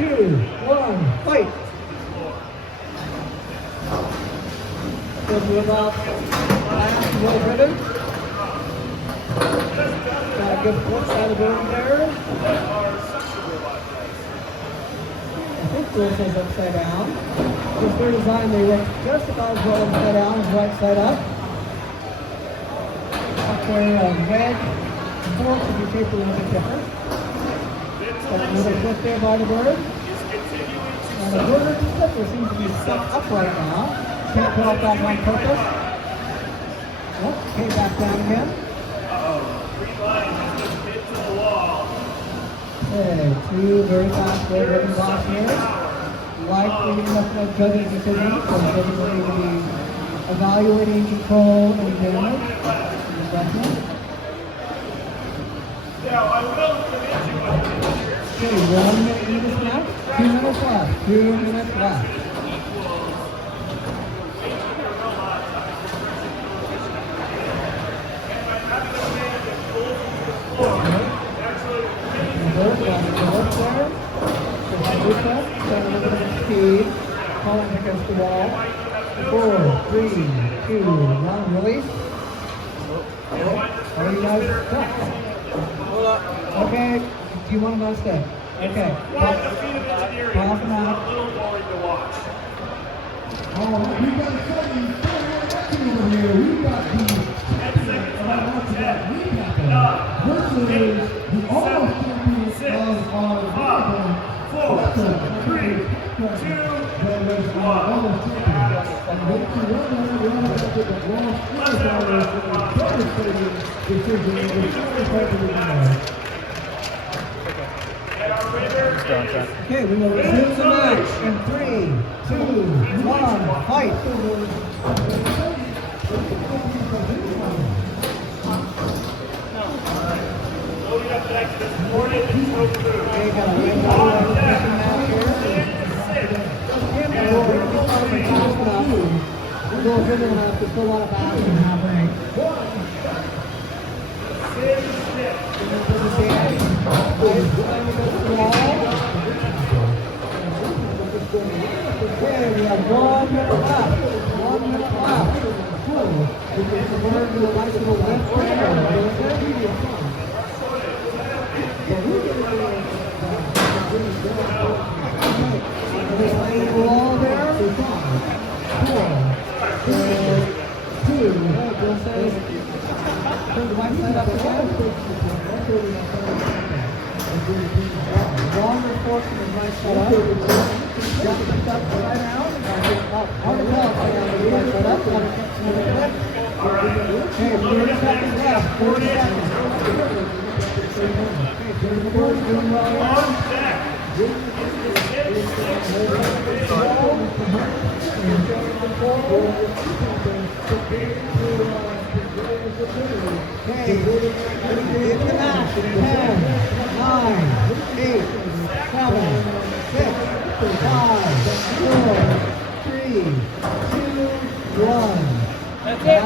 2, 1, fight. Goes to about last well driven. Got a good flip side of the board there. I think Dulce is upside down. With their design, they work just about as well upside down as right side up. Up there, red fork would be shaped a little bit different. Got another flip there by the bird. And the bird flipper seems to be stuck up right now. Can't put off that on purpose. Oh, came back down again. Okay, two very fast gold ribbon blocks here. Likely enough of judging decisions, so judges will need to be evaluating control and damage. Okay, 1 minute even left. 2 minutes left. 2 minutes left. Lucha, got a little bit of speed, calling against the wall. 4, 3, 2, 1, release. Are you guys stuck? Okay, do you want to not stay? Okay. Pause now. Oh, we got something over here. We got the versus the almost champion of our 4, 3, 2, 1. Okay, we will resume the match in 3, 2, 1, fight! Okay, got a ring match here. We're going to have to pull a lot of action happening. Okay, we have 1 minute left. 1 minute left. The bird with a nice little lift there. This lane wall there. 4, 2, Dulce. Turn the right side up again. Longer portion is right side up. Just picked up right out. On the ball, right side up. Okay, 40 seconds left. 40 seconds. Okay, the board's doing well here. Okay, it's the match. 10, 9, 8, 7, 6, 5, 4, 3, 2, 1. That's it.